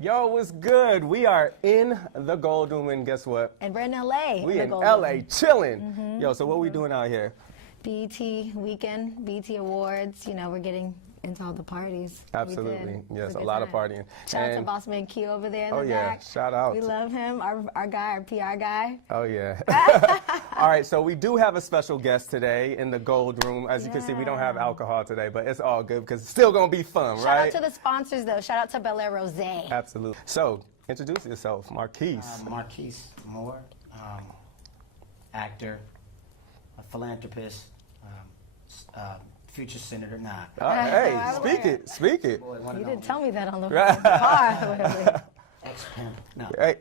Yo, what's good? We are in the Gold Room, and guess what? And we're in LA. We in LA chilling. Yo, so what we doing out here? BET weekend, BET Awards. You know, we're getting into all the parties. Absolutely. Yes, a lot of partying. Shout out to Bossman Q over there in the back. Shout out. We love him, our guy, our PR guy. Oh, yeah. All right, so we do have a special guest today in the Gold Room. As you can see, we don't have alcohol today, but it's all good because it's still going to be fun, right? Shout out to the sponsors, though. Shout out to Bel Air Rosé. Absolutely. So, introduce yourself, Markice. Markice Moore, actor, a philanthropist, future senator. Hey, speak it. Boy, you didn't tell me that on the car. Ex-pimp. No. Hey.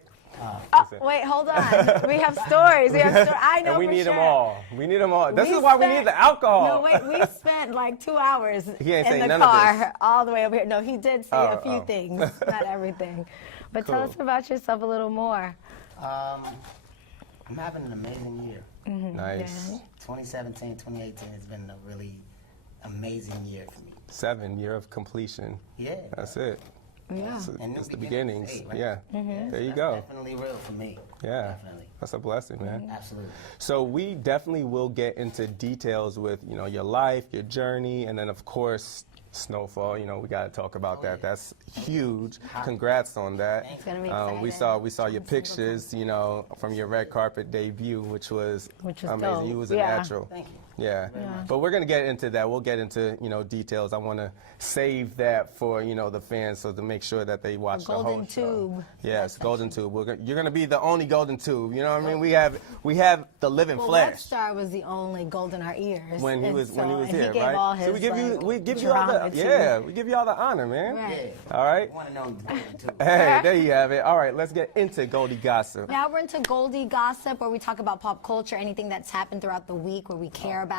Wait, hold on. We have stories. I know. And we for need sure. them all. We need them all. This is why we need the alcohol. No, wait. We spent like 2 hours in the car all the way over here. No, he did say a few things, not everything. But Cool. tell us about yourself a little more. I'm having an amazing year. Nice. Yeah. 2017, 2018 has been a really amazing year for me. 7 year of completion. Yeah. That's it. Yeah. It's the beginnings. Hey, right? Yeah. There you go. Definitely real for me. Yeah. Definitely. That's a blessing, man. Absolutely. So we definitely will get into details with, you know, your life, your journey, and then of course Snowfall. You know, we got to talk about that. Yeah. That's huge. Congrats on that. It's gonna be exciting. We saw your pictures, you know, from your red carpet debut, which was amazing. dope. You was a Yeah. natural. Thank you. Yeah. Yeah. But we're going to get into that. We'll get into, you know, details. I want to save that for, you know, the fans, so to make sure that they watch the whole Golden show. Tube. Yes, Golden Tube. You're going to be the only Golden Tube. You know what I mean? We have the living Well, flesh. Webstar was the only gold in our ears. When he was and here, he gave right? all his, so we give you drama too. we give you all the honor, man. Right. All right. You want to know the Golden Tube. Hey, there you have it. All right, let's get into Goldie Gossip. Now we're into Goldie Gossip, where we talk about pop culture, anything that's happened throughout the week, where we care about.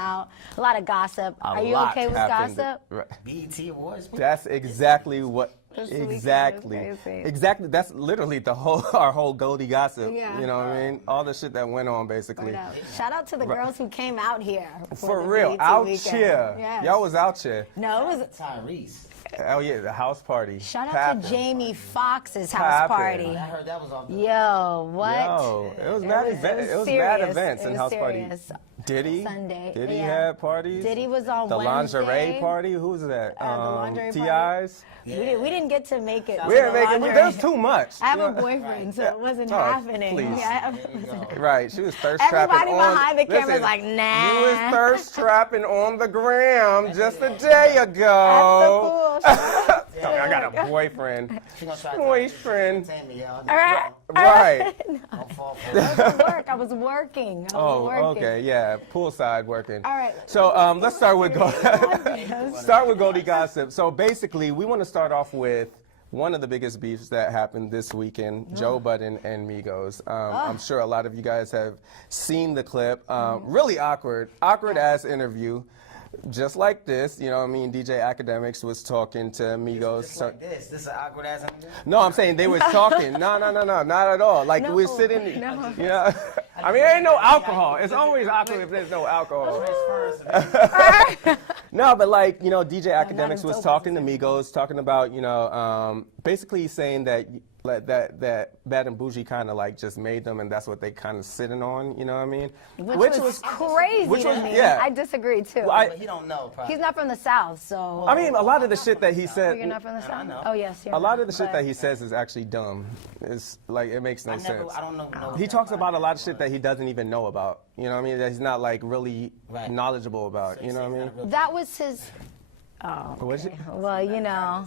A lot of gossip. Are you okay with gossip? Right. BET Awards. That's exactly what. This weekend Exactly. was crazy. Exactly. That's literally our whole Goldie Gossip. Yeah. You know what I mean? All the shit that went on, basically. Shout out to the girls who came out here. For the real, BET out weekend. here. Yes. Y'all was out here. No, it was. Tyrese. Oh yeah, the house party. Shout out Poppin'. to Jamie Foxx's house Poppin'. party. I heard that was off the Yo, what? Yo, it was mad serious. events It and was house serious. party. Diddy? Sunday, Diddy yeah. had parties? Diddy was on the Wednesday. lingerie party? Who was that? The lingerie T.I.'s? We didn't get to make it. We didn't make it. There's too much. I have You a know? boyfriend, so it wasn't Oh, happening. please. Yeah, Right, she was thirst trapping everybody behind the camera's like, nah. You was thirst trapping on the gram just a day ago. I got a boyfriend. She gonna try to Boyfriend. entertain me, y'all. Right. Don't fall for it. I was working. Oh, okay, yeah, poolside working. All right. So let's start with Goldie Gossip. So basically, we want to start off with one of the biggest beefs that happened this weekend, Joe Budden and Migos. I'm sure a lot of you guys have seen the clip. Really awkward ass interview. Just like this, you know what I mean? DJ Academics was talking to Migos. Just like this. This is an awkward ass interview? No, I'm saying they was talking. No, not at all. Like we're sitting, you know. I mean, there ain't no alcohol. It's always awkward if there's no alcohol. No, but like, you know, DJ Academics was talking to Migos, talking about, you know, basically saying that Bad and Bougie kind of like just made them, and that's what they kind of sitting on, you know what I mean? Which was crazy to me. Yeah. I disagree too. But he don't know, probably. He's not from the South, so. I mean, a lot of the shit that he said. You're not from the South? know. Oh, yes, you're A lot not, of the shit but- that he says is actually dumb. It's like, it makes no sense. I don't know. He talks about a lot of shit that he doesn't even know about. You know what I mean? That he's not like really knowledgeable about. You know what I mean? That was his. Oh, Was it? well, you know.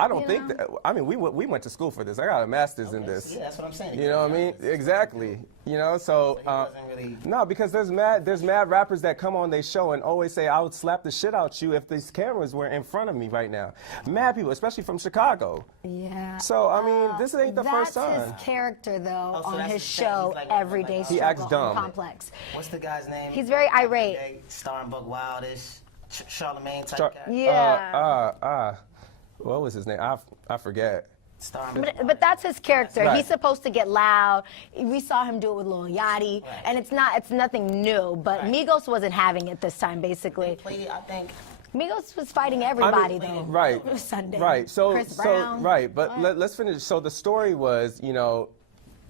I don't think that. I mean, we went to school for this. I got a master's in this. Yeah, that's what I'm saying. You know what I mean? Exactly. You know, so wasn't really... no, because there's mad rappers that come on their show and always say, "I would slap the shit out you if these cameras were in front of me right now." Mad people, especially from Chicago. Yeah. So I mean, this ain't the first time. That's his character, though, so on that's his his thing. show, He's like- Everyday He acts Struggle on dumb. Complex. What's the guy's name? He's very irate. Starring Buck Wildish, Charlemagne type guy. Yeah. What was his name? I forget. Starring But that's his character. Right. He's supposed to get loud. We saw him do it with Lil Yachty, and it's nothing new. But Migos wasn't having it this time, basically. played it, I think. Migos was fighting everybody though. Right. Sunday. Right. So Chris Brown. right. But let's finish. So the story was,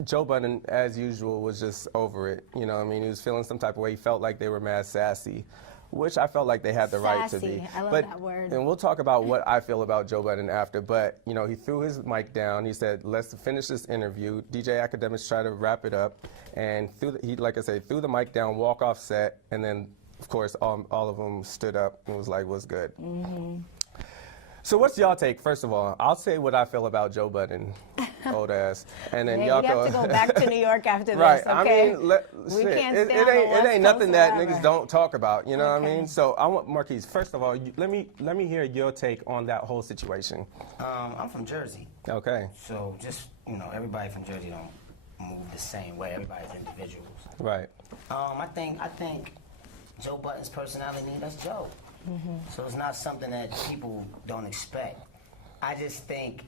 Joe Budden, as usual, was just over it. You know what I mean? He was feeling some type of way. He felt like they were mad sassy, which I felt like they had the right to be. Sassy. I love that word. And we'll talk about what I feel about Joe Budden after. But, he threw his mic down. He said, let's finish this interview. DJ Academics tried to wrap it up. And like I said, threw the mic down, walk off set. And then, of course, all of them stood up and was like, what's good? Mm-hmm. So what's y'all take? First of all, I'll say what I feel about Joe Budden, old ass, and then y'all you have to go back to New York after this, right. okay? I mean, we can't it ain't nothing that niggas don't talk about. You know what I mean? So I want Markice. First of all, let me hear your take on that whole situation. I'm from Jersey. Okay. So just everybody from Jersey don't move the same way. Everybody's individuals. Right. I think Joe Budden's personality, that's Joe. Mm-hmm. So it's not something that people don't expect. I just think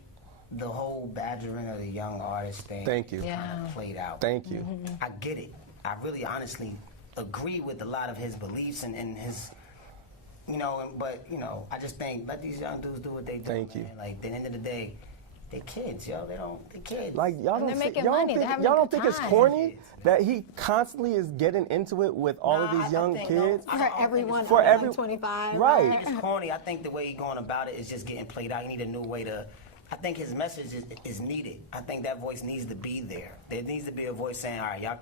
the whole badgering of the young artist thing Thank you. kind of played out. Thank you. Mm-hmm. I get it. I really honestly agree with a lot of his beliefs and his, but I just think let these young dudes do what they do. Thank you. Like at the end of the day, they're kids, they're kids. Like y'all And don't they're think, making y'all money. don't They're think, having y'all a don't good think it's time. corny that he constantly is getting into it with all of these young kids? For everyone For under every- 25. Right. I think it's corny. I think the way he's going about it is just getting played out. You need a new way to. I think his message is needed. I think that voice needs to be there. There needs to be a voice saying, all right, y'all.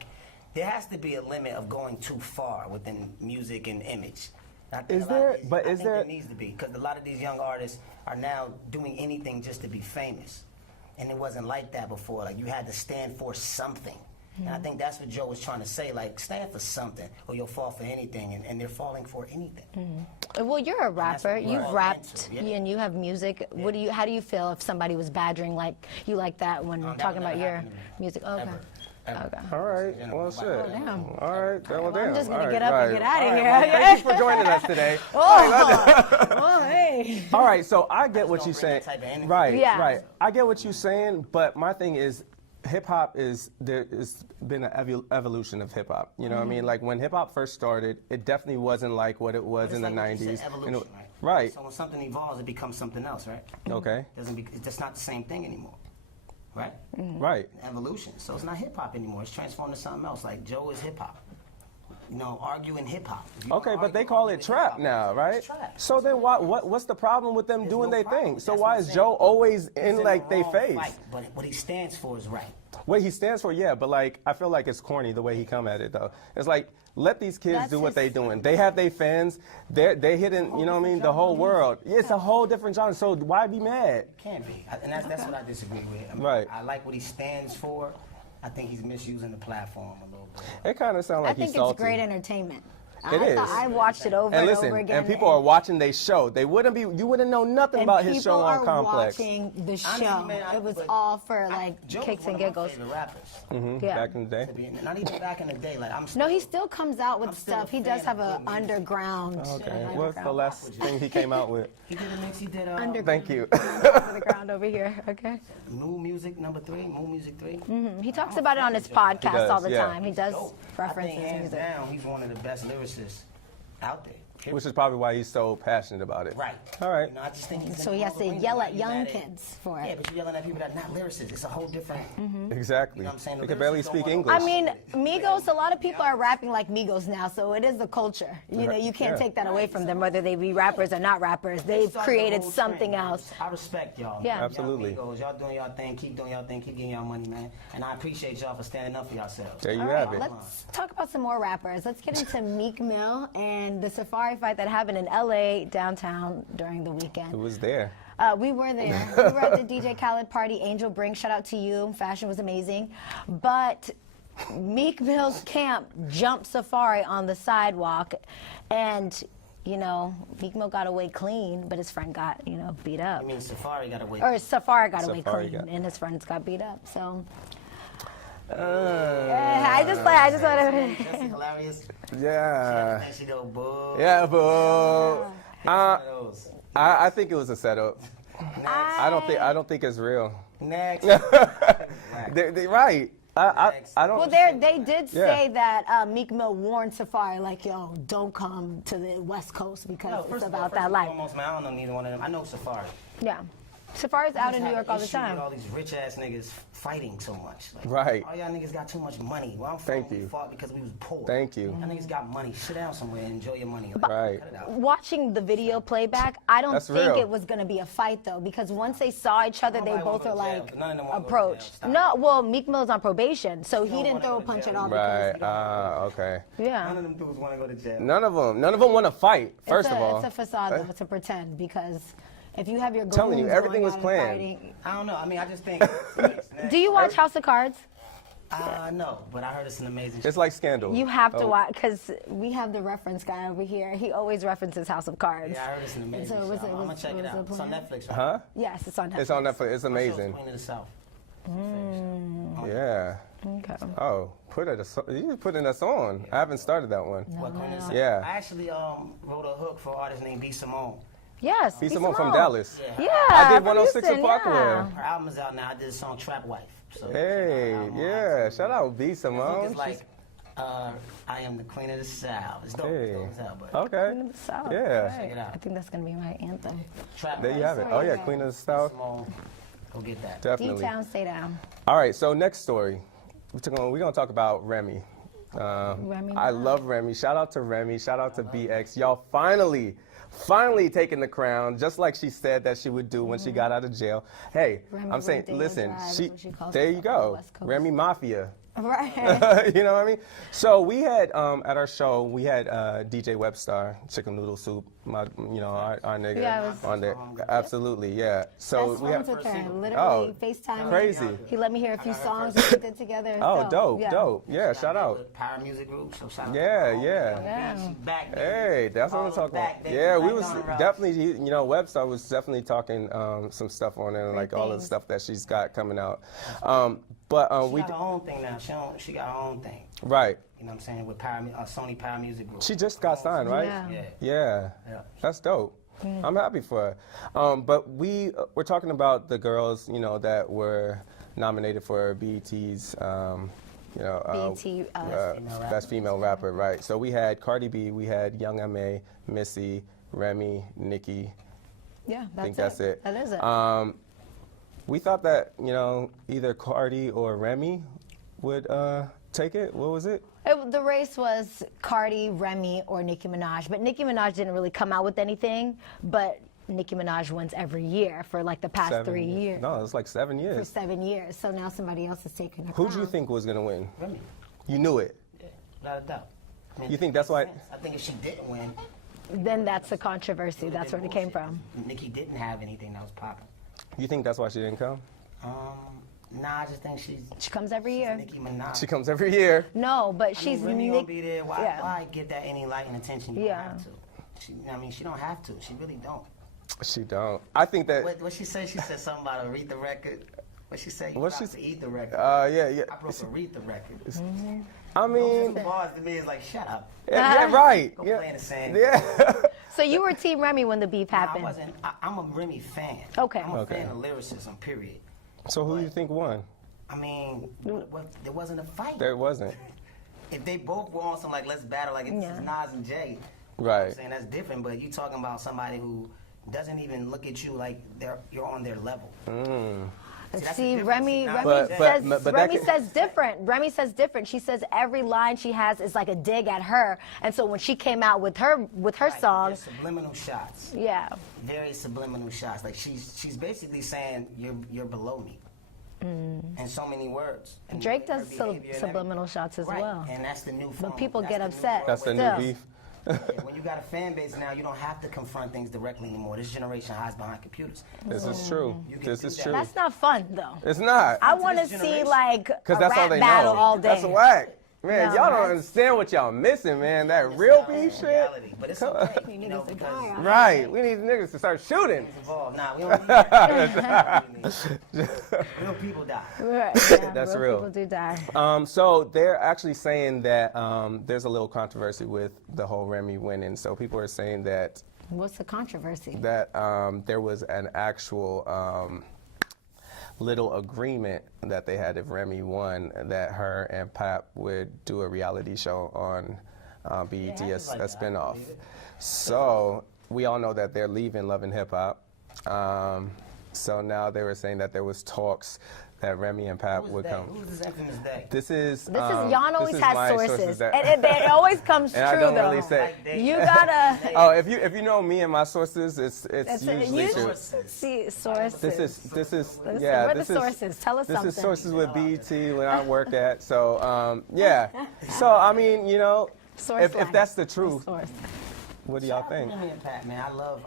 There has to be a limit of going too far within music and image. I think there needs to be, because a lot of these young artists are now doing anything just to be famous. And it wasn't like that before. Like, you had to stand for something. And I think that's what Joe was trying to say, like, stand for something or you'll fall for anything, and they're falling for anything. Well, you're a rapper. what we're You've all rapped into, yeah. and you have music. Yeah. How do you feel if somebody was badgering like you like that when That talking would about never your happen to me. music? Okay. Ever. Okay. All right. Well, shit. Oh, damn. All right. Well, Well, damn. I'm just All gonna right, get up and right. get out of All right, here. well, thank you for joining us today. Oh, hey. All right. So I get what don't you're bring saying. that type of energy. Right. Yeah. Right. I get what you're saying, but my thing is, hip hop there's been an evolution of hip hop. You know what I mean? Like when hip hop first started, it definitely wasn't like what it was in the like what you 90s. said, evolution, right? Right. So when something evolves, it becomes something else, right? Okay. It's just not the same thing anymore, right? Right. Evolution. So it's not hip hop anymore. It's transformed to something else. Like Joe is hip hop. Arguing hip hop. Okay, but they call it trap now, right? It's trap. So then what's the problem with them There's doing no their problem. thing? So That's why what is I'm Joe saying. always He's in the like they wrong face? fight, but what he stands for is right. What he stands for, yeah, but like I feel like it's corny the way he come at it though. It's like let these kids That's do what his- they doing. They have their fans. They're hitting, you know what I mean, the whole world. Yeah, it's a whole different genre. So why be mad? Can't be. And that's what I disagree with. I mean, Right. I like what he stands for. I think he's misusing the platform a little bit. It kind of sounds like I think he's salty. it's great entertainment. It is. I watched it over And and listen, over again. and people are watching their show. You wouldn't know nothing about his show on Complex. People are watching the show. Honestly, man, it was but all for like Joe kicks was and one of my giggles. favorite rappers. Yeah. Back in the day. To be- Not even back in the day. Like I'm. Still, No, he still comes out with I'm still stuff. a He does fan have of an good music. underground. Okay. an What's the underground last thing he came out with? He did a mix. He did Underground. Thank you. Over the ground over here. Okay. New Music #3, New Music 3. He talks about it on his podcast does, all the yeah. time. He does Dope. reference I think his hands music. down, he's one of the best lyricists out there. Which is probably why he's so passionate about it. Right. All right. I just think he's So he has to yell at young kids for Yeah, it. but you're yelling at people that are not lyricists. It's a whole different. Exactly. You know what I'm saying? He The can barely lyricists don't speak wanna- English. I mean, Migos, a lot of people are rapping like Migos now, so it is the culture. You can't Yeah. take that away from them, whether they be rappers or not rappers. They've Started the created whole something trend, man. else. I respect y'all. Yeah. man. Absolutely. Y'all Migos, y'all doing y'all thing, keep doing y'all thing, keep getting y'all money, man. And I appreciate y'all for standing up for yourselves. There you All have right, it. let's talk about some more rappers. Let's get into Meek Mill and the safari fight that happened in LA downtown during the weekend. It was there. We were there. We were at the DJ Khaled party. Angel Brink, shout out to you. Fashion was amazing. But Meek Mill's camp jumped Safari on the sidewalk. And, Meek Mill got away clean, but his friend got, beat up. I mean, Safari got away. Or Safari got away Safari clean, got- and his friends got beat up. So, I just want to. That's hilarious. Yeah. And she go, boo. Yeah, boo. One of those. I think it was a setup. I don't think it's real. Next. They right. I don't. Well, they did say that Meek Mill warned Safari, like, yo, don't come to the West Coast because it's about that life. Almost, man, I don't know neither one of them. I know Safari. Yeah. Safari's out in New York all the With time. all these rich ass niggas fighting so much. Like, Right. all y'all niggas got too much money. Well, I'm Thank we you. fought because we was poor. Thank you. Y'all niggas got money. Sit down somewhere and enjoy your money. Like, Right. cut it out. Watching the video playback, I don't That's think real. it was going to be a fight, though, because once they saw each other, they Nobody both wanna were go to jail. like, None of them wanna go to approached. jail. No, well, Meek Mill's on probation, so he don't didn't wanna throw go a to punch jail. at all Right. because, Okay. yeah. None of them dudes want to go to jail. None of them want to fight. First It's of all, it's a facade, though, to pretend, because if you have your goons Telling you, everything going was out and planned. fighting- I don't know. I mean, I just think. Do you watch House of Cards? No, but I heard it's an amazing show. it's like Scandal. You have to Oh. watch, because we have the reference guy over here. He always references House of Cards. Yeah, I heard it's an amazing so show. was it- I'm going was- to check was it it out. It's on planned? Netflix, right? Huh? Yes, it's on Netflix. It's on Netflix. It's My show's amazing. Queen of the South. Yeah. Okay. Oh, you putting us on. I haven't started that one. What, Queen of the South? Yeah. I actually wrote a hook for an artist named B. Simone. Yes. Be B. Simone from Simone. Dallas. Yeah. I did from 106 in Houston, Parkway. Her album is out now. I did the song Trap Wife. So Hey, yeah. Shout out B. The hook Simone. is like, I am the Queen of the South. It's dope. Hey. It's dope as hell, but Okay. Queen of the South. Yeah. Right. Check it out. I think that's going to be my anthem. Trap There you Wife. have it. Oh yeah, Queen of the South. Simone, go get that. Definitely. D-Town, stay down. All right. So next story, we're gonna talk about Remy. Remy I Ma. love Remy. Shout out to Remy. Shout out to BX. Y'all finally taking the crown, just like she said that she would do when she got out of jail. Hey, Remy I'm saying, Rodeo listen, Drive is she. what she calls There you herself on the go, West Coast. Remy Mafia. Right. You know what I mean? So we had at our show we had DJ Webstar, Chicken Noodle Soup, our nigga Yeah, it was- on there. Absolutely, yeah. So Best we have friends with her. Literally, Oh, FaceTime. crazy. He let me hear a few songs we did together. Oh, So, dope, yeah. dope. Yeah, shout out. Power Music Group. So shout out Yeah, to all yeah. of them. Yeah. She's back, baby. Hey, that's what All I'm talking back, about. baby. Yeah, we Back was on the route. definitely, Webstar was definitely talking some stuff on it, and like all the things. stuff that she's got coming out. She We got her own thing now. She got her own thing. right. You know what I'm saying? With Sony Power Music Group. She just got signed, right? Yeah. Yeah. Yeah, Yeah. that's dope. I'm happy for her. But we're talking about the girls, that were nominated for BET's, BET, Best Female Rapper, right? So we had Cardi B, we had Young M.A., Missy, Remy, Nicki. Yeah, I think that's it. That is it. We thought that, either Cardi or Remy would take it. What was it? The race was Cardi, Remy, or Nicki Minaj. But Nicki Minaj didn't really come out with anything. But Nicki Minaj wins every year for like the past 3 years. No, it's like 7 For years. 7 years. So now somebody else is taking her Who do you crown. think was going to win? Remy. You knew it. Yeah, without a doubt. I mean, You think that's why? I think if she didn't win, Then that's the controversy. That's where it came from. Nicki didn't have anything that was popping. You think that's why she didn't come? Nah, I just think she's She comes every year. Nicki Minaj. She comes every year. No, but I mean, she's Remy gonna be there. Why, yeah. why give that any light and attention? You Yeah. don't have to. She don't have to. She really don't. She don't. I think that. What she said? She said something about Aretha record. What she say? You What broke she to eat the record. Yeah. I broke Aretha record. I mean, Those bars to me is like, shut up. yeah, right. Go Yeah. play in the sand. Yeah. So you were Team Remy when the beef Nah, I happened. wasn't. I'm a Remy fan. Okay. I'm a Okay. fan of lyricism. Period. So who do you think won? I mean, there wasn't a fight. There wasn't. If they both were on some like let's battle, like it's Yeah. Nas and Jay. You know what Right. I'm saying that's different. But you talking about somebody who doesn't even look at you like you're on their level. that's the See, difference. Remy, Nah, Remy But- says, but that Remy can- says different. Remy says different. She says every line she has is like a dig at her. And so when she came out with her Right, song, there's subliminal shots. yeah, Very subliminal shots. Like she's basically saying you're below me. In so many words. And Drake her does behavior and subliminal everything. shots as Right. well. And that's the new form. But people That's get the new upset. world That's the where- new Still. beef. Yeah, when you got a fan base now, you don't have to confront things directly anymore. This generation hides behind computers. This is true. You can This do is that. true. That's not fun though. It's not. I want to this see generation. like a Because that's all rap they battle know. all day. That's whack. Man, No, y'all don't that's- understand what y'all missing, man. That real It's beef shit. reality, but it's okay, you know, niggas to because die out. Right. We need niggas to start shooting. things evolve. Nah, we don't need that. Real people die. Right, yeah, That's real. People do die. So they're actually saying that there's a little controversy with the whole Remy winning. So people are saying that What's the controversy? there was an actual little agreement that they had if Remy won, that her and Pap would do a reality show on BET as a spinoff. So we all know that they're leaving Love and Hip Hop. So now they were saying that there was talks that Remy and Pap would come. Who's this infamous day? This is Jan always this is has my sources. that- it always comes and true I don't though. really say. You gotta. Oh, if you know me and my sources, it's usually true. See sources. This is Listen, yeah. what are This the sources? Tell us this something. is sources with BET when I work at. So yeah. So I mean, you know, Source if line. that's the truth, Source. what do y'all think? Remy and Pat, man, I love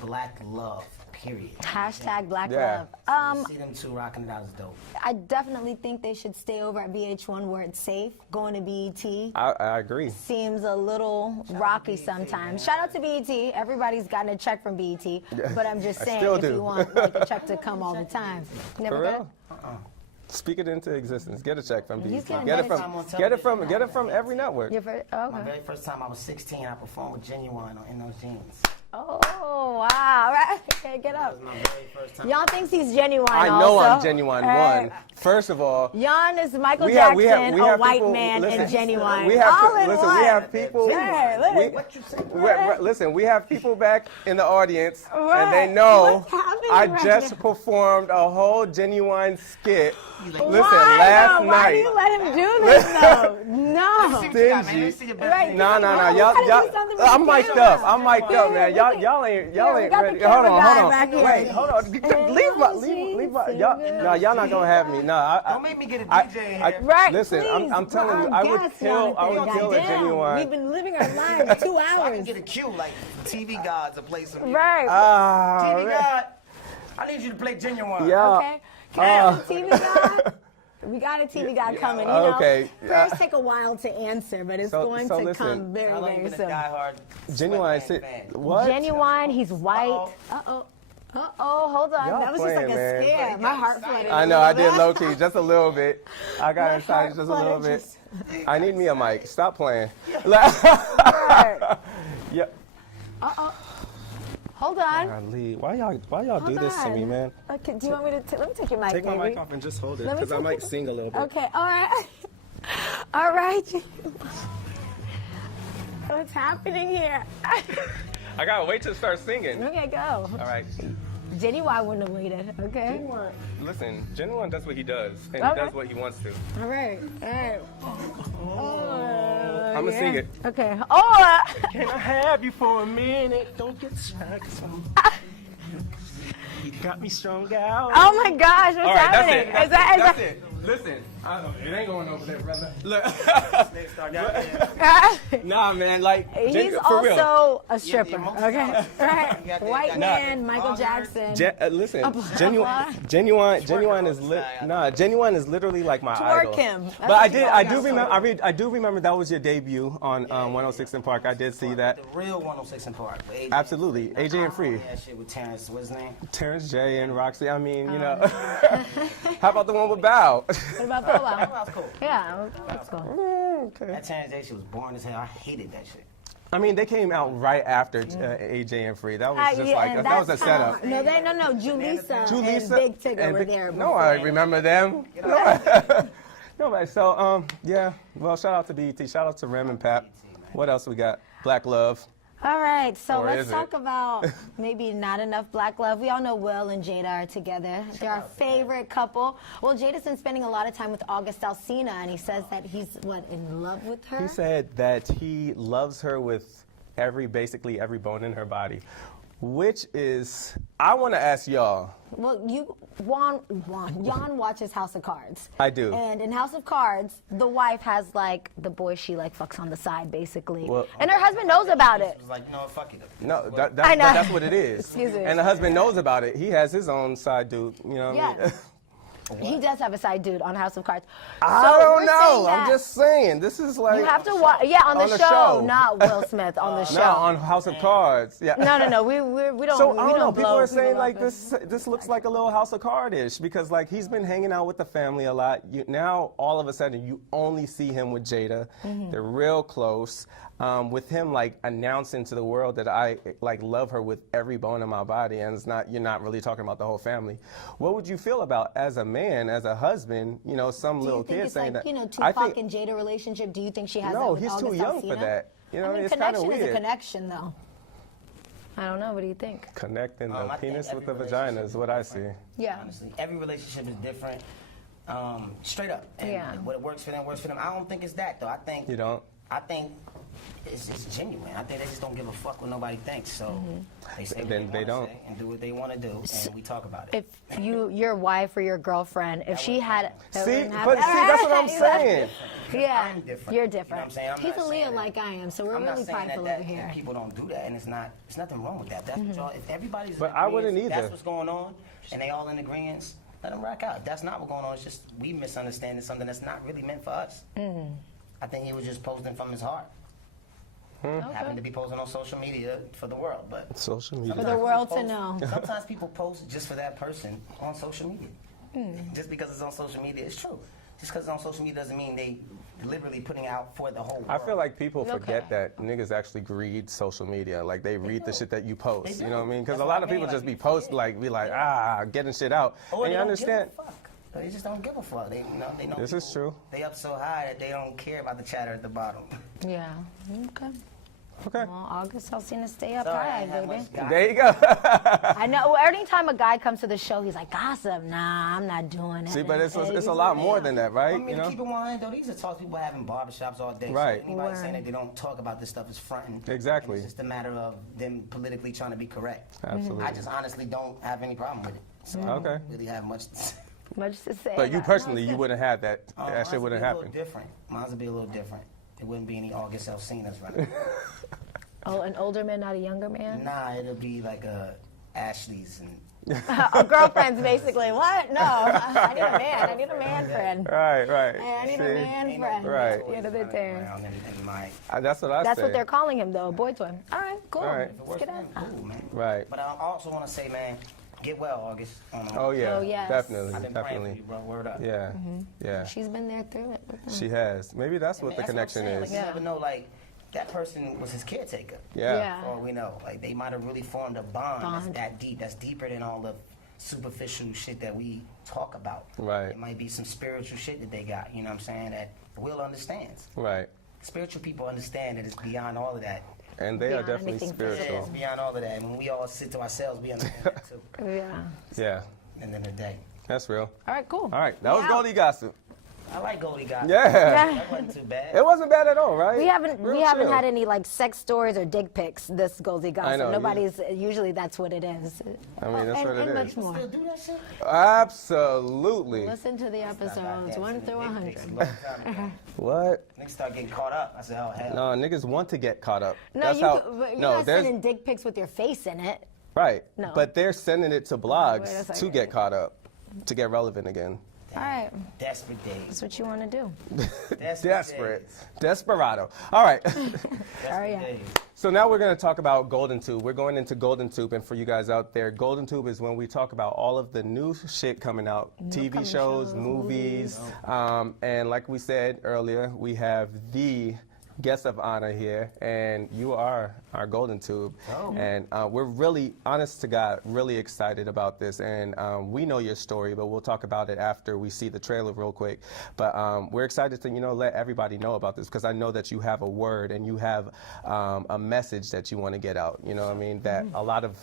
black love. Period. Hashtag Black Yeah. Love. See them two rocking it out is dope. I definitely think they should stay over at VH1 where it's safe. Going to BET I agree. seems a little rocky sometimes. Shout out to BET. Everybody's gotten a check from BET. But I'm just I saying, still if do. you want like a check to come all the time. Never For got real? Speak it into existence. Get a check from He's BET. getting Get it better. get it from every network. Your first, My okay. very first time I was 16, I performed with Genuine in those jeans. Oh, wow. Right. Okay, get That up. was my very first time. Jan thinks he's genuine I know also. I'm Genuine one. First of all, Jan is Michael we have Jackson, a white people, man, listen, and Genuine. We have all in listen. one. We have people. Hey, look. we- What you say? listen, we have people back in the audience, Right. and they know What's happening I right just now? performed a whole Genuine skit. Listen, Why, last though? Why do you night. let him do this, though? No. Stingy. Right. No, Well, y'all, we gotta do something with I'm the mic'd camera. up. I'm mic'd up, man. Yeah, Y'all ain't we got the ready. camera Hold guy on. back here. Wait, hold on. Leave my. Y'all not gonna have me. No, Don't make me get a DJ in here. Right. Listen, please. I'm telling you, Put I our would guests kill on a it. Goddamn. Genuine. We've been living our lives 2 So I can hours. get a cue like TV gods to play some music. Right. TV God, I need you to play Genuine. Yeah. Okay. Can I have a TV guy? We got a TV guy coming. You know, Okay. prayers take a while to answer, but it's So- going so to listen. come very, I love very being a soon. diehard Genuine. Sweatband fan. What? Genuine, he's white. Uh-oh. Uh-oh, hold on. Y'all That was just like playing, a man. scare. My heart flooded. I know, I did low key, just a little bit. I got My excited heart just a little fluttered bit. I need me a mic. Stop playing. Right. Yeah. Hold on. Golly, why y'all do Hold this to me, on. man? Okay, do you want me to let me take your mic, Take my baby? mic off and just hold it, Let me because I take might it. sing a little bit. Okay, all right. All right. What's happening here? I gotta wait to start singing. Okay, go. All right. Genuine wouldn't have waited, okay? Genuine. Listen, Genuine does what he does, and Okay. he does what he wants to. All right, all right. Oh, I'ma sing it. Okay. Oh! Can I have you for a minute? Don't get stuck. You got me strung out. Oh my gosh, what's All right, that's happening? it. Is that, That's it. Listen, it ain't going over there, brother. Look. Nah, man, like, He's for real. also a stripper, most okay? You Right. got that- White got man, that. Michael Jackson. Listen, blah, genuine is genuine is literally like my Twerk idol. him. That's But what I you did, got. I do remember, I do remember that was your debut on 106 in Park. I did see that. The real 106 in Park. with AJ. Absolutely, AJ and Free, That shit with Terrence, what's his name? Terrence J and Roxy. I mean, you know. How about the one with Bow? What about Bow Wow? That was cool. Yeah, let's go. Okay. That Terrence J shit was boring as hell. I hated that shit. I mean, they came out right after AJ and Free. That was just Yeah, like and that was a that's setup. No, Julissa, Julissa and Big Tigger and were Big- there. No, I remember them. Nobody. So, yeah. Well, shout out to BET. Shout out to Rem and Pap. What else we got? Black Love. All right, so Or let's is talk it? about maybe not enough black love. We all know Will and Jada are together. They're our favorite couple. Well, Jada's been spending a lot of time with August Alsina, and he says that he's, in love with her? He said that he loves her with basically every bone in her body, which is, I want to ask y'all. Well, Jan watches House of Cards. I do. And in House of Cards, the wife has, like, the boy she, like, fucks on the side, basically. Well- and her husband knows about it. It was like, you know what, fuck it. No, I know. that's what it is. Excuse me. And the husband knows about it. He has his own side dude, you know what I mean? Yeah. He does have a side dude on House of Cards. I So don't we're know. saying I'm that just saying. This is like you have to watch. Yeah, on the show, not Will Smith on the show. No, on House of Cards. Yeah. No. We don't. So we I don't know. don't People blow are saying people like up. this looks like a little House of Cardish because like he's been hanging out with the family a lot. Now all of a sudden you only see him with Jada. They're real close. With him like announcing to the world that I like love her with every bone in my body, and you're not really talking about the whole family. What would you feel about as a man, as a husband? You know, some Do you little think kid it's saying like, that. you know, I Tupac think, and Jada relationship? Do you think she has that no, with he's August too young Alsina? for that. You know, I mean, it's kind of connection is weird. a connection, though. I don't know. What do you think? Connecting the I think penis with the every vagina is what I see. relationship Yeah. Honestly, every relationship is different. Straight up. And Yeah. what works for them works for them. I don't think it's that though. I think You don't? I think it's genuine. I think they just don't give a fuck what nobody thinks. So they say what Then they they don't. want to say and do what they want to do, and we talk about it. If your wife or your girlfriend, if she had, that See, wouldn't but happen. see, that's what I'm saying. Yeah, I'm different. you're You know what different. I'm saying? I'm He's not a saying Leo that. like I am, so we're I'm not really saying prideful that over here. people don't do that, and it's nothing wrong with that. That's what y'all. If everybody's, But in I wouldn't agreement, either. That's what's going on, and they all in agreement. Let them rock out. If that's not what's going on. It's just we misunderstanding something that's not really meant for us. I think he was just posting from his heart. Happened to be posting on social media for the world, but Social media. For the world to know. Sometimes people post just for that person on social media. Just because it's on social media, it's true. Just because it's on social media doesn't mean they literally putting out for the whole world. I feel like people forget Okay. that niggas actually read social media. Like they read the do. shit that you post. They You know what I do. mean? Because That's a what lot I of people mean, just like, be post yeah. be like getting shit out. Or And they you don't understand? Give a fuck. They just don't give a fuck. They know This is people- true. They up so high that they don't care about the chatter at the bottom. Yeah. Okay. Okay. Well, August Alsina, stay up Sorry, I high, ain't have baby. much gossip. There you go. I know. Every time a guy comes to the show, he's like, gossip. Nah, I'm not doing it. See, but it's And a lot more than that, I right? mean, You to know? keep it 100, though, these are talks people have in barbershops all day. Right. So anybody saying Word. that they don't talk about this stuff is fronting. Exactly. And it's just a matter of them politically trying to be correct. Absolutely. I just honestly don't have any problem with it. So I Okay. don't really have much to say. Much to say. But you about personally, you it. wouldn't have that. That Mine's shit wouldn't be a happen. little different. Mine's would be a little different. It wouldn't be any August Alsinas right now. Oh, an older man, not a younger man? Nah, it'll be like Ashley's and Oh, girlfriends, basically. What? No. I need a man. I need a man friend. Right, right. I need a See? man friend. Right. At the end of the day. around in my. That's what I That's say. what they're calling him, though. Boy toy. All right, cool. All right. If it Let's works get for out. them, cool, man. Right. But I also want to say, man, get well, August. Oh yeah. Oh, yes. Definitely. I've been praying for Definitely. you, bro. Word up. Yeah. Yeah. She's been there through it. She has. Maybe that's what the That's connection I'm saying. is. Like, you never know, like, that person was his caretaker. Yeah. Yeah. For all we know. Like, they might have really formed a bond, that's Bond. that deep. That's deeper than all the superficial shit that we talk about. Right. It might be some spiritual shit that they got, you know what I'm saying, that Will understands. Right. Spiritual people understand that it's beyond all of that. And they are Beyond definitely anything Yeah, spiritual. it's beyond all of that. And when we all sit to ourselves, we understand that too. Yeah. Yeah. At the end of the day. That's real. All right, cool. All right. That was Yeah. Goldie Gossip. I like Goldie Guy. Yeah. That wasn't too bad. It wasn't bad at all, right? We haven't Real chill. had any like sex stories or dick pics this Goldie Gossip. know, Nobody's usually that's what it is. I mean, that's and, what it and is. much more. Still do that shit? Absolutely. Listen to the episodes 1 through 100. What? Niggas start getting caught up. I said, oh, hell. No, niggas want to get caught up. No, That's you how. could, but you're no, not there's sending dick pics with your face in it. right. No. But they're sending it to Wait a blogs to second. get caught up, to get relevant again. All right, Desperate days. that's what you want to do. Desperate. Desperado. All right. Oh, yeah. Days. So now we're going to talk about Golden Tube. We're going into Golden Tube, and for you guys out there, Golden Tube is when we talk about all of the new shit coming out, TV upcoming shows, shows, movies, and like we said earlier, we have the guest of honor here, and you are our Golden Tube. Oh. And we're really, honest to God, really excited about this. And we know your story, but we'll talk about it after we see the trailer real quick. But we're excited to, let everybody know about this, because I know that you have a word and you have a message that you want to get out. You know what I mean? That a lot of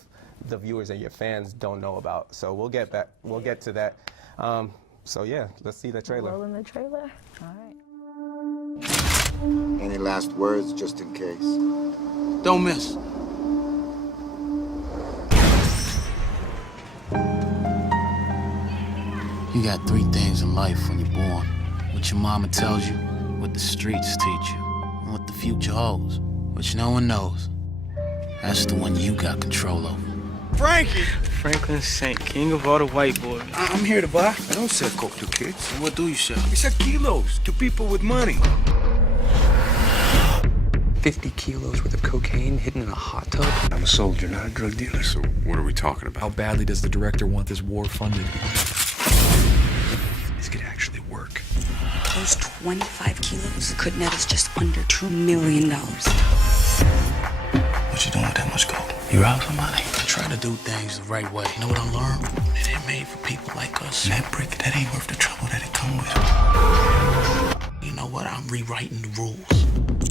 the viewers and your fans don't know about. So we'll get back. We'll get to that. So yeah, let's see the trailer. Rolling the trailer. All right. Any last words, just in case? Don't miss. You got three things in life when you're born. What your mama tells you, what the streets teach you, and what the future holds, which no one knows. That's the one you got control over. Frankie! Franklin Saint, king of all the white boys. I'm here to buy. I don't sell coke to kids. What do you sell? We sell kilos to people with money. 50 kilos worth of cocaine hidden in a hot tub. I'm a soldier, not a drug dealer. So what are we talking about? How badly does the director want this war funded? This could actually work. Those 25 kilos could net us just under $2 million. What you doing with that much gold? You rob somebody? I try to do things the right way. You know what I learned? It ain't made for people like us. And that brick, that ain't worth the trouble that it come with. You know what? I'm rewriting the rules.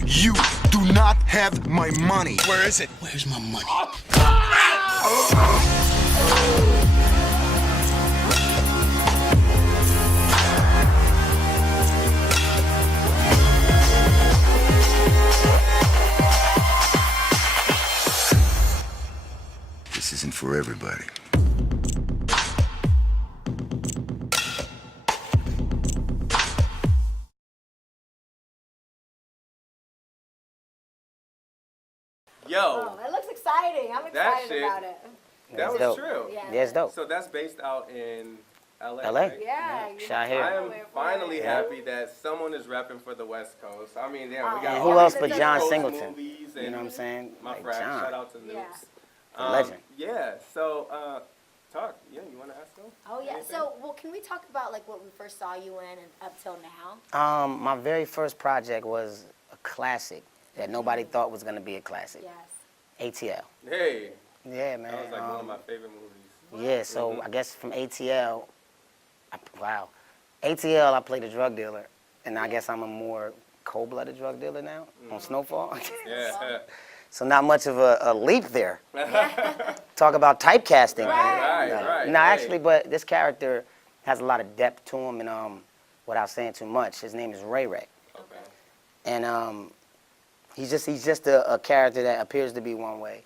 You do not have my money. Where is it? Where's my money? This isn't for everybody. Yo, Oh, that looks exciting. I'm excited shit. about it. that was dope. true. Yeah. Yeah, it's dope. So that's based out in LA. LA? right? Yeah. you Shot know, here. I am where- finally happy that someone is repping for the West Coast. I mean, damn, we got And all who else these but East John Coast Singleton? movies You and know what I'm saying? my Like friend, John. shout out to Yeah. Noops. Legend. Yeah. So, talk. Yeah, you want to ask them? Oh yeah. So, well, can we talk about like what we first saw you in and up till now? My very first project was a classic that nobody thought was gonna be a classic. Yes. ATL. Hey, Yeah, man. that was like one of my favorite movies. Yeah, so I guess from ATL, wow. ATL, I played a drug dealer, and I guess I'm a more cold-blooded drug dealer now on Snowfall. Yeah. So not much of a leap there. Talk about typecasting. Right. No, actually, but this character has a lot of depth to him, and without saying too much, his name is Ray Ray. Okay. And he's just a character that appears to be one way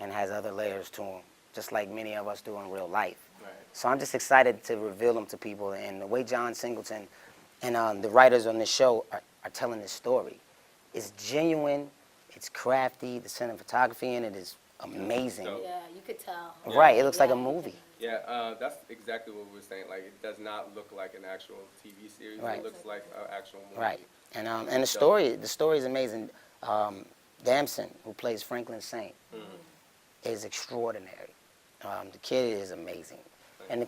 and has other layers to him, just like many of us do in real life. Right. So I'm just excited to reveal him to people, and the way John Singleton and the writers on this show are telling this story is genuine, it's crafty, the cinematography in it is amazing. Dope. Yeah, you could tell. Right, it looks like a movie. Yeah, that's exactly what we were saying. Like, it does not look like an actual TV series. Right. It looks like an actual movie. Right, and the story is amazing. Damson, who plays Franklin Saint, is extraordinary. The kid is amazing. And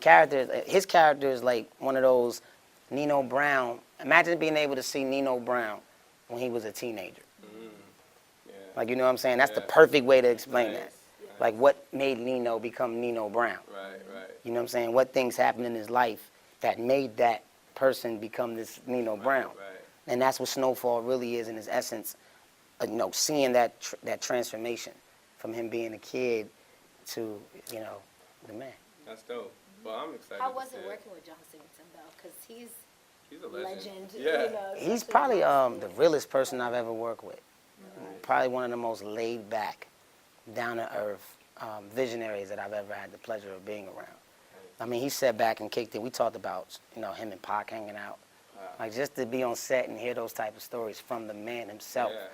his character is like one of those Nino Brown. Imagine being able to see Nino Brown when he was a teenager. Yeah. Like, you know what I'm saying? That's the Yeah. perfect way to explain Nice. that. Like, what made Nino become Nino Brown? Right. You know what I'm saying? What things happened in his life that made that person become this Nino Brown? Right. And that's what Snowfall really is in its essence. Seeing that transformation from him being a kid to, the man. That's dope. Well, I'm excited. How to was see it working with John Singleton though? Because he's He's a legend. legend. Yeah. He's probably the realest person I've ever worked with. Probably one of the most laid back, down to earth visionaries that I've ever had the pleasure of being around. I mean, he sat back and kicked it. We talked about him and Pac hanging out. Like, just to be on set and hear those type of stories from the man himself. Yeah.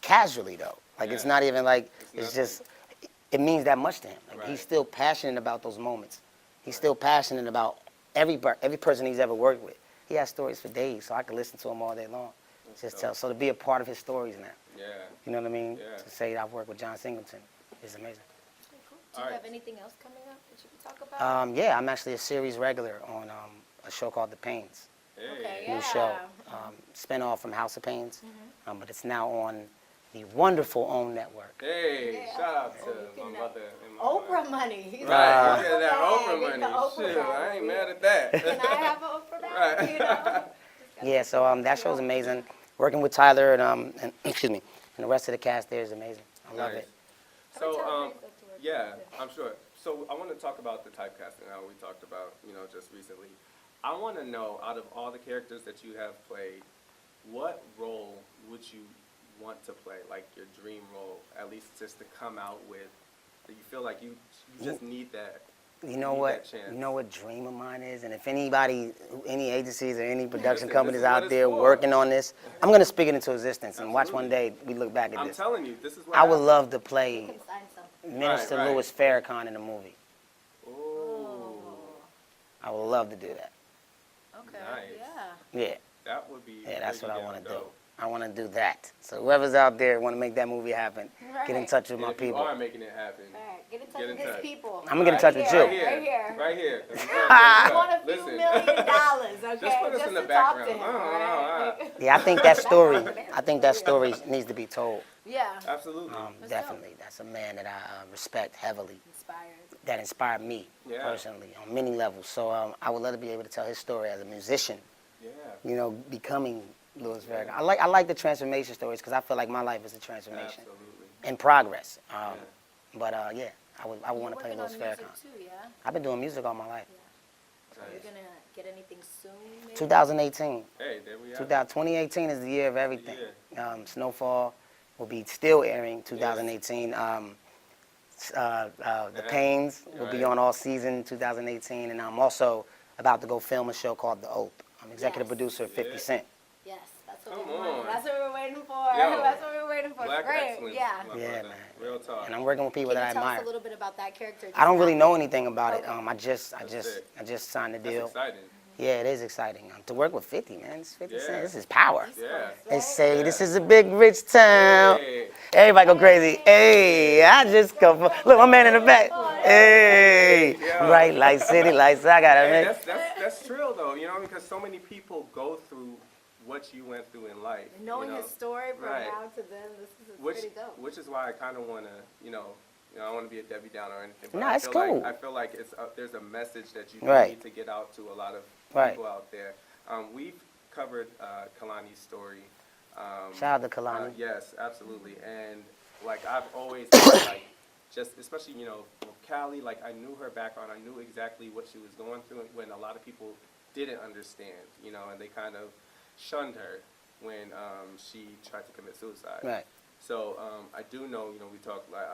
Casually though. Like, it's not even like it's just. It means that much to him. Like, he's still passionate about those moments. He's still passionate about every person he's ever worked with. He has stories for days, so I could listen to him all day long. So to be a part of his stories now. Yeah. You know what I mean? Yeah. To say I've worked with John Singleton is amazing. Do you have anything else coming up that you can talk about? Yeah, I'm actually a series regular on a show called The Pains. Okay, New yeah. show. Spin-off from House of Pains. But it's now on the wonderful OWN network. Hey, shout out to my mother and my Oprah money. He's Right, like, look at that Oprah Oprah bag, money. Oprah Shit, bag. I ain't mad at that. Can I have an Oprah bag? Right. You know? Yeah, so that show's amazing. Working with Tyler and excuse me, and the rest of the cast there is amazing. I love Nice. it. So, yeah, I'm sure. So I want to talk about the typecasting, how we talked about, just recently. I want to know, out of all the characters that you have played, what role would you want to play, like your dream role, at least just to come out with, that you feel like you just need that. You know what? chance. You know what dream of mine is, and if anybody, any agencies or any production Listen, companies this is what out it's there for. working on this, I'm gonna speak it into existence and watch one day we look back at I'm this. telling you, this is what I would happened. love to play Sign something. Minister Right. Louis Farrakhan in the movie. Ooh. I would love to do that. Okay. Nice. Yeah, That would be. yeah, that's what pretty I want damn to do. dope. I want to do that. So whoever's out there want to make that movie happen, get in Right. touch with And my if you people. are making it happen, Alright, get in touch Get with in his touch. people. I'm gonna get in touch with you. right here, Right here. right here. I want a few Listen. $1 million, okay? Just put us in the to talk to background. him, alright? Yeah, I think that story needs to be told. Yeah. Absolutely. Definitely, that's a man that I respect heavily. Inspired. That inspired me Yeah. personally on many levels. So I would love to be able to tell his story as a musician. Yeah. You know, becoming Louis Farrakhan. I like the transformation stories because I feel like my life is a transformation Absolutely. in progress. Yeah. But yeah, I would want to play Louis Farrakhan. Too, yeah? I've been doing music all my life. Are you gonna get anything soon? Maybe? 2018. Hey, there we are. 2018 is the year of everything. Snowfall will be still airing 2018. The Pains will be Right. on all season 2018, and I'm also about to go film a show called The Oath. I'm executive producer of 50 Cent. Yes, that's what Come we want. on. That's what we're waiting for. Yo. That's what we're waiting for. Black Great. excellence. Yeah. my Yeah, brother. man. Real talk. And I'm working with people Can that I you tell admire. us a little bit about that character? I don't really Just know anything about it. Okay. I just signed the That's deal. exciting. Yeah, it is exciting. To work with 50, man. It's 50 Yeah. Cent. This is power. Yeah. They say this is a big rich town. Hey. Everybody go crazy. Hey, I just come from. Look, my man in the back. Hey, Yeah. bright lights, city lights. I got it, Hey, man. that's true though, you know, because so many people go through what you went through in life. knowing you know? his story from Right. now to then, this is which pretty dope. which is why I kind of want to, I don't want to be a Debbie Downer or anything. But No, I it's feel cool. Like, I feel like there's a message that you Right. need to get out to a lot of Right. people out there. We've covered Kalani's story. Shout out to Kalani. Yes, absolutely. And like I've always felt like, just especially with Callie, like I knew her background, I knew exactly what she was going through when a lot of people didn't understand, and they kind of shunned her when she tried to commit suicide. Right. So I do know, we talked like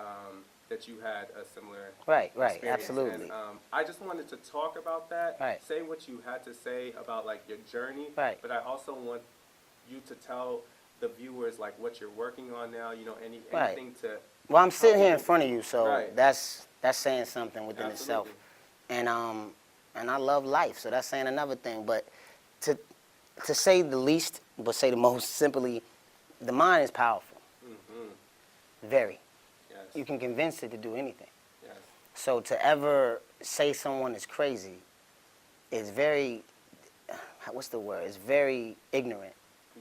that you had a similar Right, experience. absolutely. And, I just wanted to talk about that. Right. Say what you had to say about like your journey. Right. But I also want you to tell the viewers like what you're working on now. Right. Anything to. Well, I'm sitting here in front of you, so Right. that's saying something within itself. Absolutely. And I love life, so that's saying another thing. But to say the least, but say the most simply, the mind is powerful. Mm-hmm. Very. Yes. You can convince it to do anything. Yes. So to ever say someone is crazy is very, what's the word? It's very ignorant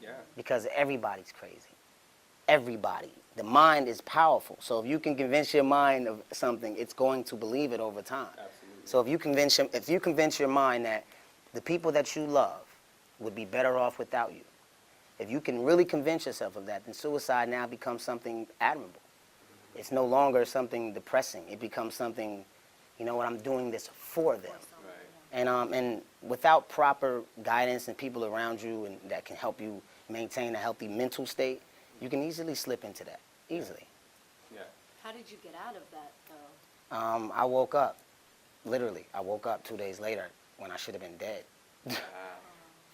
Yeah. because everybody's crazy. Everybody. The mind is powerful. So if you can convince your mind of something, it's going to believe it over time. Absolutely. So if you convince your mind that the people that you love would be better off without you, if you can really convince yourself of that, then suicide now becomes something admirable. It's no longer something depressing. It becomes something, I'm doing this for them. Right. And without proper guidance and people around you and that can help you maintain a healthy mental state, you can easily slip into that, easily. Yeah. How did you get out of that, though? I woke up, literally, I woke up 2 days later when I should have been dead.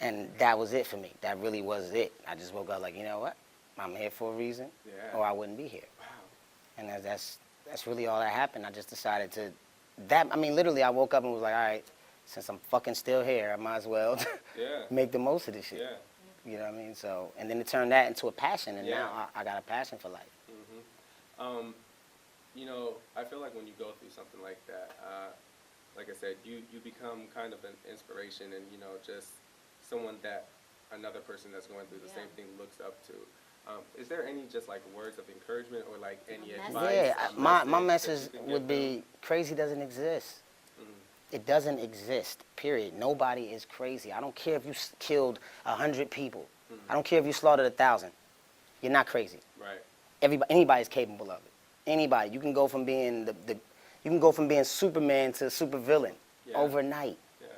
And that was it for me. That really was it. I just woke up like, you know what? I'm here for a reason, Yeah. or I wouldn't be here. Wow. And that's really all that happened. I just decided to, literally I woke up and was like, all right, since I'm fucking still here, I might as well Yeah. make the most of this shit. Yeah. You know what I mean? So, and then it turned that into a passion, and Yeah. now I got a passion for life. Mm-hmm. I feel like when you go through something like that, like I said, you become kind of an inspiration and, just someone that another person that's going through the same thing looks up to. Is there any just like words of encouragement or like any advice? Yeah, a my that message you can would give be crazy doesn't exist. It doesn't exist, period. Nobody is crazy. I don't care if you killed 100 people. I don't care if you slaughtered 1,000. You're not crazy. them? Right. Anybody's capable of it. Anybody. You can go from being Superman to supervillain overnight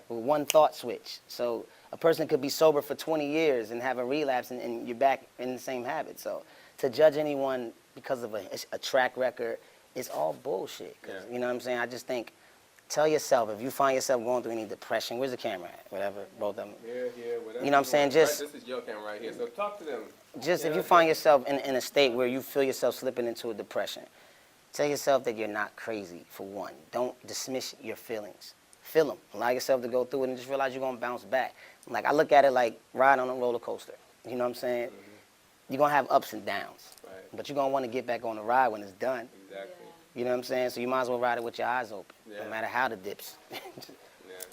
with one thought switch. So a person could be sober for 20 years and have a relapse and you're back in the same habit. So to judge anyone because of a track record is all bullshit. 'Cause, you know what I'm saying? I just think, tell yourself, if you find yourself going through any depression, where's the camera at? Whatever, both of them. Here, whatever. You know what I'm saying? Just this is your camera right here, so talk to them. if you find yourself in a state where you feel yourself slipping into a depression, Tell yourself that you're not crazy, for one. Don't dismiss your feelings. Feel them. Allow yourself to go through it and just realize you're going to bounce back. Like, I look at it like riding on a roller coaster. You know what I'm saying? You're going to have ups and downs. Right. But you're going to want to get back on the ride when it's done. Exactly. You know what I'm saying? So you might as well ride it with your eyes open, no matter how the dips.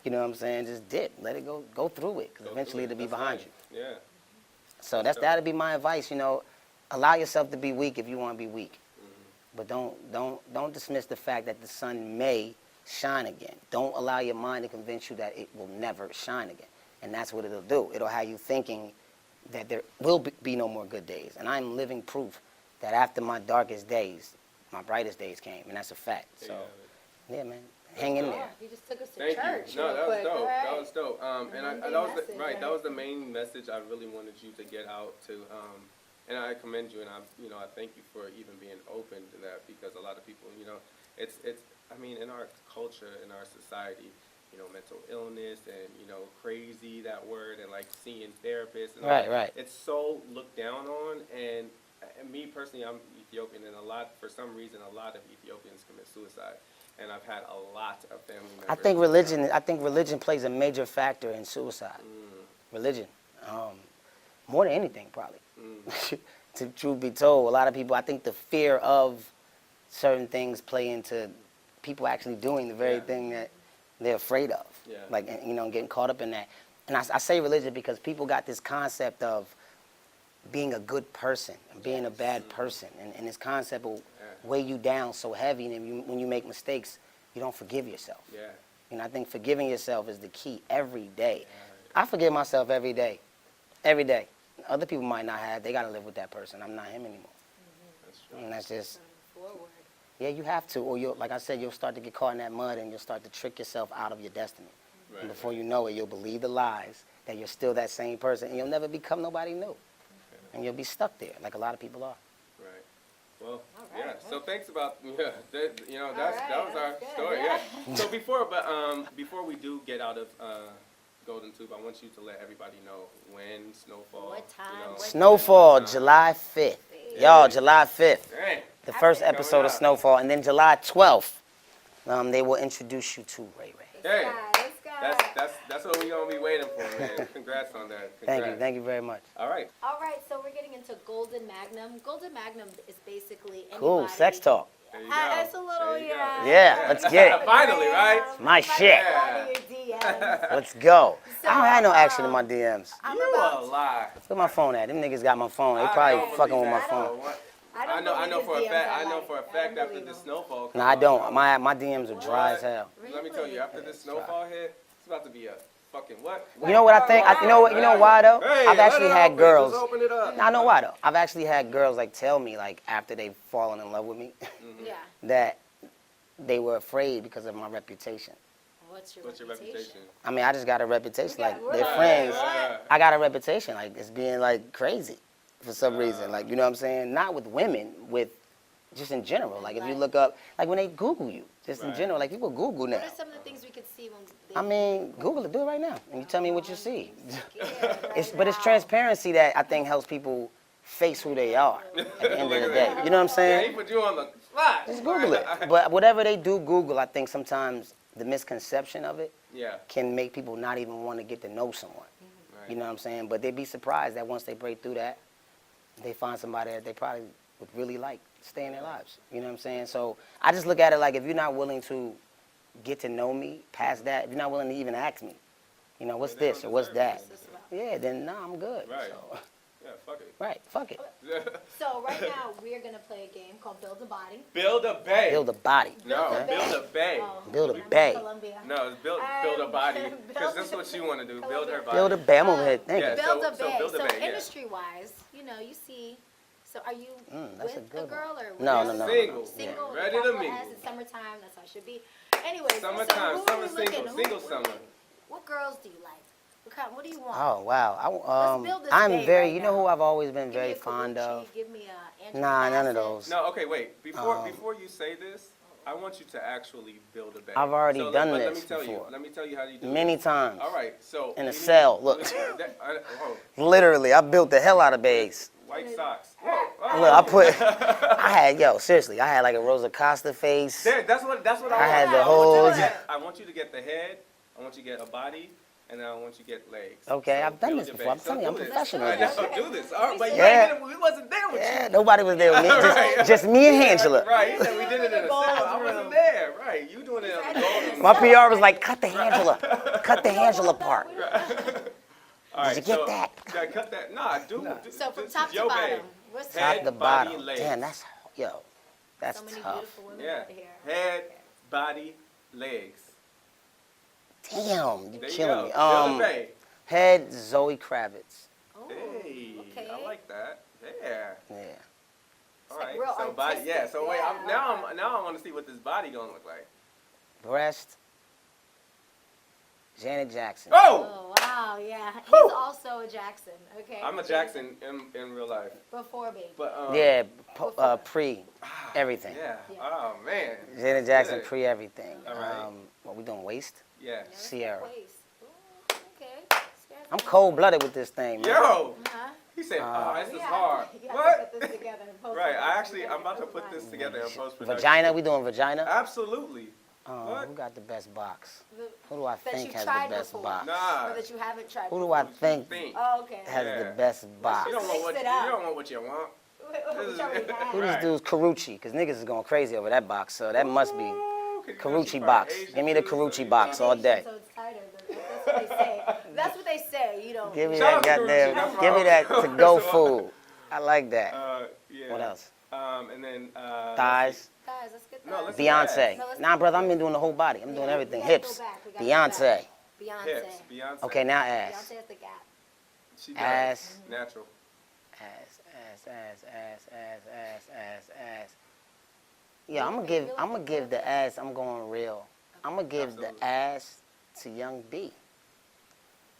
You know what I'm saying? Just dip. Let it go through it, because eventually it'll be behind you. Yeah. So that'll be my advice, you know. Allow yourself to be weak if you want to be weak. But don't dismiss the fact that the sun may shine again. Don't allow your mind to convince you that it will never shine again. And that's what it'll do. It'll have you thinking that there will be no more good days. And I'm living proof that after my darkest days, my brightest days came, and that's a fact. So, yeah, man, hang in there. You just took us to Thank church. you. No, that was real quick. dope. All right. That was dope. And that was that was the main message I really wanted you to get out to. And I commend you, and I thank you for even being open to that, because a lot of people, it's I mean, in our culture, in our society, mental illness and crazy, that word, and like seeing therapists and Right. it's so looked down on. And me personally, I'm Ethiopian, and for some reason a lot of Ethiopians commit suicide. And I've had a lot of family members. I think religion plays a major factor in suicide. Religion, more than anything, probably. To truth be told, a lot of people, I think the fear of certain things play into people actually doing the very thing that they're afraid of. Yeah. Like, getting caught up in that. And I say religion because people got this concept of being a good person and being a bad person. And this concept will weigh you down so heavy, and when you make mistakes, you don't forgive yourself. Yeah. I think forgiving yourself is the key every day. I forgive myself every day. Every day. Other people might not have. They got to live with that person. I'm not him anymore. That's true. And that's just, yeah, you have to. Or like I said, you'll start to get caught in that mud, and you'll start to trick yourself out of your destiny. Right. And before you know it, you'll believe the lies that you're still that same person, and you'll never become nobody new. And you'll be stuck there, like a lot of people are. Right. Well, yeah. So thanks about that was our story. Yeah. So before we do get out of Golden Tube, I want you to let everybody know when Snowfall. What time? Snowfall, July 5th. Y'all, July 5th. Dang. The first episode of Snowfall, and then July 12th, they will introduce you to Ray Ray. Hey, that's what we're gonna be waiting for, man. Congrats on that. Congrats. Thank you very much. All right. All right, so we're getting into Golden Magnum. Golden Magnum is basically anybody. Cool, sex talk. There you go. It's a little, There you go. Yeah, let's get it. Finally, right? My shit. Let's go. So, I don't have no action in my DMs. I'm You about a lie. Where my phone at? Them niggas got my phone. They I probably don't fucking believe with my that. phone. What? I I know for a DMs fact. I I know like. for a I fact don't after believe the them. No, snowfall. come I out, don't. My DMs are dry as hell. Let me tell you, after this snowfall hit, it's about to be a fucking what? You know what I think? You know why though? Hey, I've actually let it had open. girls. Just open it up. I know why though. I've actually had girls like tell me like after they've fallen in love with me Yeah. that they were afraid because of my reputation. What's your reputation? I mean, I just got a reputation. Like Right, their right, friends, right. I got a reputation. Like it's being like crazy for some reason. Like, you know what I'm saying? Not with women, with just in general. Like if you look up, like when they Google you, just in general, like people Google now. What are some of the things we could see when they I mean, Google it, do it right now, and you tell me what you see. scared But it's transparency that I think helps people face who they are at the end of the day. You know what I'm Yeah, he saying? put you on the spot. Just Google it. But whatever they do Google, I think sometimes the misconception of it Yeah. can make people not even want to get to know someone. Right. You know what I'm saying? But they'd be surprised that once they break through that, they find somebody that they probably would really like to stay in their lives. You know what I'm saying? So I just look at it like if you're not willing to get to know me past that, if you're not willing to even ask me, you know, what's they this don't or what's deserve that? Yeah, then nah, I'm good. Right. So, Yeah, fuck it. right, fuck it. So right now we're gonna play a game called Build a Body. Build a bay. Build a body. No, Build a bay. build a bay. Build a I'm in bay. Colombia. No, it's build a body. Because this is what she want to do. Build her body. Build a bay. I'm over here thinking. Yeah. Build So- a so bay. build a So bay, yeah. industry-wise, you see. So are you that's a with good a one. girl or No, with no, no. Single. Single. Ready to couple mingle. has it summertime. That's how it should be. Anyways, Summertime, so who summer are we looking? single, Who- single what- summer. What girls do you like? What do you want? Oh wow. Let's build this I'm bay very. right You know now. who I've always been Give me very a fond Kabuki, of. Give me a Angela Nah, none of Bassett. those. No, okay, wait. Before you say this, I want you to actually build a bay. I've already So done but this let me tell before. You. Let me tell you how you do Many it. times. All right, so In a we cell, need- look. Hold. Literally, I built the hell out of bays. White socks. All right, Whoa, seriously, I had like a Rosa Costa face. That's what I had the whole. I want you to get the head. I want you to get a body. And then I want you to get legs. Okay, So I've done build this your before. I'm base. telling you, I'm Do this. professional. I know, do this. All right, but we wasn't there with Yeah, you. nobody was there with me. Just me and Angela. Right, he said we did it in a cell. I wasn't there. Right, you doing it on the golden. My PR was like, cut the Angela part. All right, Did you get that? Yeah, cut that. Nah, do. So from this top is to your bottom, babe. what's Top Head, to body, bottom. legs. Damn, that's so many tough. beautiful women Yeah, out here. head, body, legs. Damn, you There you killing go. me. Build a babe. Head, Zoe Kravitz. Oh, Hey, okay. I like that. Yeah. Yeah. All like right. real So body. Yeah. artistic. So wait. Yeah, Now I want to see what this body gonna look like. Breast. Janet Jackson. Oh! Oh, wow, yeah. He's also a Jackson, okay? I'm a Jackson in real life. Before baby. But Yeah, pre everything. Yeah. Oh man. Janet Jackson Good. pre everything. All right. What we doing? Waist? Yeah. Sierra. Waist. Ooh, okay. I'm cold blooded with this thing, man. Yo. Uh-huh. He said, this is Yeah, hard. you have to What? put this together in post-production. Right. I'm about to put this together in post production. Vagina? We doing vagina? Absolutely. What? Who got the best box? The- Who do I that think you has tried the best before. box? Nah. Or that you haven't tried Who do before. I think Oh, okay. has Yeah. the best box? You don't want what Mix you it up. don't want what you want. Which are we at? Who this Right. dude's Carucci? Because niggas is going crazy over that box, so that must be Ooh, 'cause you know Carucci she box. probably Asian Give me the too, so Carucci you box know. all day. So it's tighter. That's what they say. That's what they say. You don't. Give me Shout that out to Carucci, goddamn. that's Give me why that I'm- to go that's why- food. I like that. Yeah. What else? And then Thighs. Guys, let's get that. No, let's Beyonce. No, let's Nah, brother, I'm doing the whole body. I'm doing everything. we gotta Hips. go back. We gotta go Beyonce. back. Beyonce. Hips. Beyonce. Okay, now ass. Beyonce has the gap. She does. Ass. Natural. Ass. Yeah, I'm gonna give the ass. I'm going real. I'm gonna give Absolutely. the ass to Young B.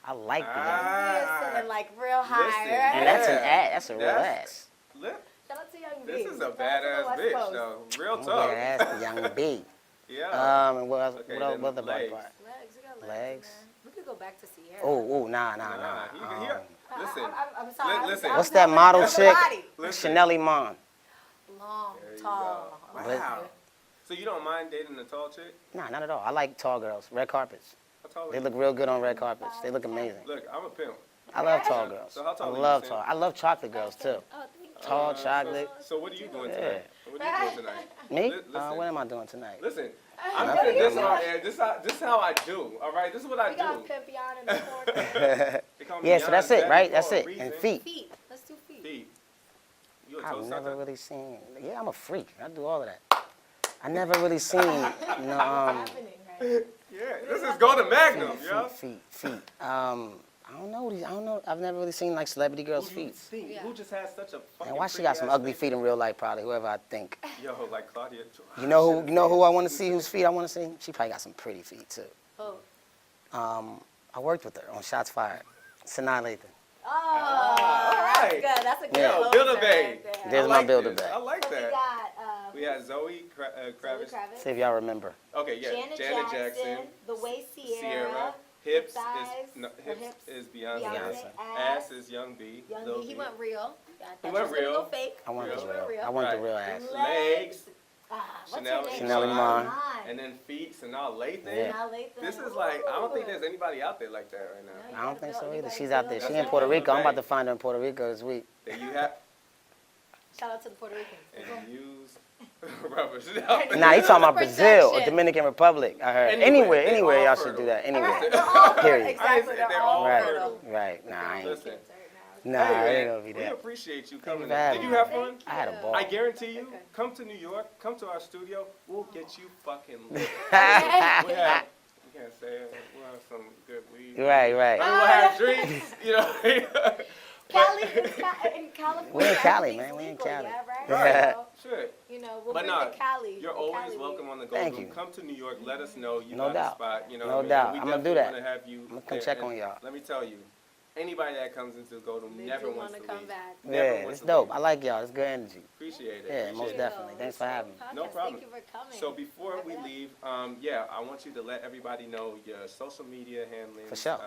I like the Young B. Listen, like real high, Listen. right? And that's an Yeah. ass. That's a real That's- ass. Lip. Shout out to Young B. This is a Shout out to the badass West bitch, Coast. though. Real I'm gonna talk. give that ass to Young B. Yeah. And what else? Okay, what else? then What other body legs. part? Legs, you got legs. Legs. Man. We could go back to Sierra. Oh, nah. Nah, you can hear. Listen. I'm sorry. Listen. What's that model That's chick? body. Listen. Chanel Iman. Long, There you tall. go. Wow. So you don't mind dating a tall chick? Nah, not at all. I like tall girls. Red carpets. How tall are They you? look real good on red carpets. They look amazing. Look, I'm a pimp. I love tall girls. So how tall I are you, love Sam? tall. I love chocolate girls too. Oh, thank you. Tall chocolate. So what are you doing Yeah. tonight? What are you doing tonight? Me? Listen. What am I doing tonight? Listen, I'm putting this on air. This is how I do. All right, this is what I We do. got Pimpion in the corner. They call me Yeah, so that's Beyonce it, right? for That's a it. reason. And feet. Feet. Let's do feet. Feet. You a I've toe never sucker? really seen. Yeah, I'm a freak. I do all of that. I never really seen. Happening, right? Yeah, this is Golden Magnum, yo. Feet. I don't know. I don't know. I've never really seen like celebrity girls' feet. Yeah. Who just has such a fucking And why she got some pretty-ass ugly face? feet in real life? Probably whoever I think. Yo, like Claudia. You know who I want to see? Whose feet I want to see? She probably got some pretty feet too. Oh. I worked with her on Shots Fired. Sanaa Lathan. Oh, right. that's good. That's a good Yeah. closer Build a right babe. there. There's I my like builder this. bag. I like So we that. got We had Zoe Kravitz. Kravitz, See if y'all remember. Okay, yeah. Janet Jackson, The Way Sierra, Hips Thighs, is no, or hips hips, is Beyonce. Beyonce, Ass is Young B. Young Lil B. He B. went real. Got that. He went Just a little real. fake. I want the Real. real. Real. I want the Right. real ass. Legs. What's Chanel her name? Chanel Iman. And then feet, Sanaa Lathan. Yeah. Now Lathan. This is like, I don't think there's anybody out there like that right now. I don't think so You either. gotta She's build out there. that She in bag. Puerto Rico. I'm about to find her in Puerto Rico this week. There you have, Shout out to the Puerto Ricans. and use rubbish. Nah, he talking about Brazil or Protection. Dominican Republic. I heard. Anywhere. Anywhere They're y'all all should do fertile. that. Anywhere. They're all Period. Exactly. They're all Right. fertile. Right. Nah, I ain't. Listen. Nah, Hey, I man, ain't gonna be we that. appreciate you coming. for having Did you me. have fun? I had a ball. I guarantee you, come to New York, come to our studio, we'll get you fucking lit. we can't say it. We'll have some good weed. Right. We'll have drinks, you know. Cali, in California. We in Cali, everything's man. We in legal, Cali. Yeah, right? So, Sure. you know, we'll But bring no, the Cali. you're the always Cali welcome weed. on the Gold Thank Room. you. Come to New York, let us know. You No got doubt. a spot, you know No what I mean? doubt. We I'ma do definitely that. wanna have you I'ma come there. check And on y'all. Let me tell you, anybody that comes into the Gold Room They never do wants wanna to come leave. back. Never Yeah, wants it's to dope. leave. I like y'all. It's good energy. Appreciate it. Yeah, most Appreciate it. definitely. Thanks for having me. No problem. Thank you for coming. So before we leave, yeah, I want you to let everybody know your social media handling. For sure.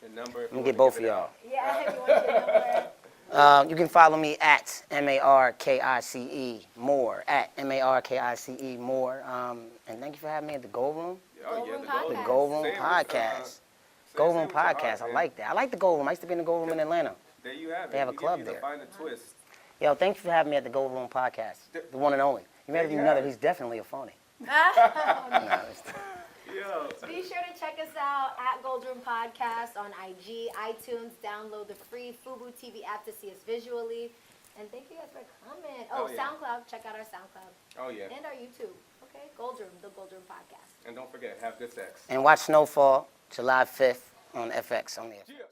Your number. Let me get both of y'all. Yeah, if you want your number. You can follow me at Markice More, at Markice More. And thank you for having me at the Gold Room. Oh, yeah, The Gold Room Podcast. Gold Room Podcast. I like that. I like the Gold Room. I used to be in the Gold Room in Atlanta. There you have it. They have a We give club you the there. finer twist. Yo, thank you for having me at the Gold Room Podcast. The one and only. You made me know that he's definitely a phony. Yo. Be sure to check us out at Gold Room Podcast on IG, iTunes. Download the free Fubu TV app to see us visually. And thank you guys for coming. Oh, yeah. SoundCloud. Check out our SoundCloud. Oh, yeah. And our YouTube. Okay? Gold Room, the Gold Room Podcast. And don't forget, have good sex. And watch Snowfall July 5th on FX on the FX. Cheers.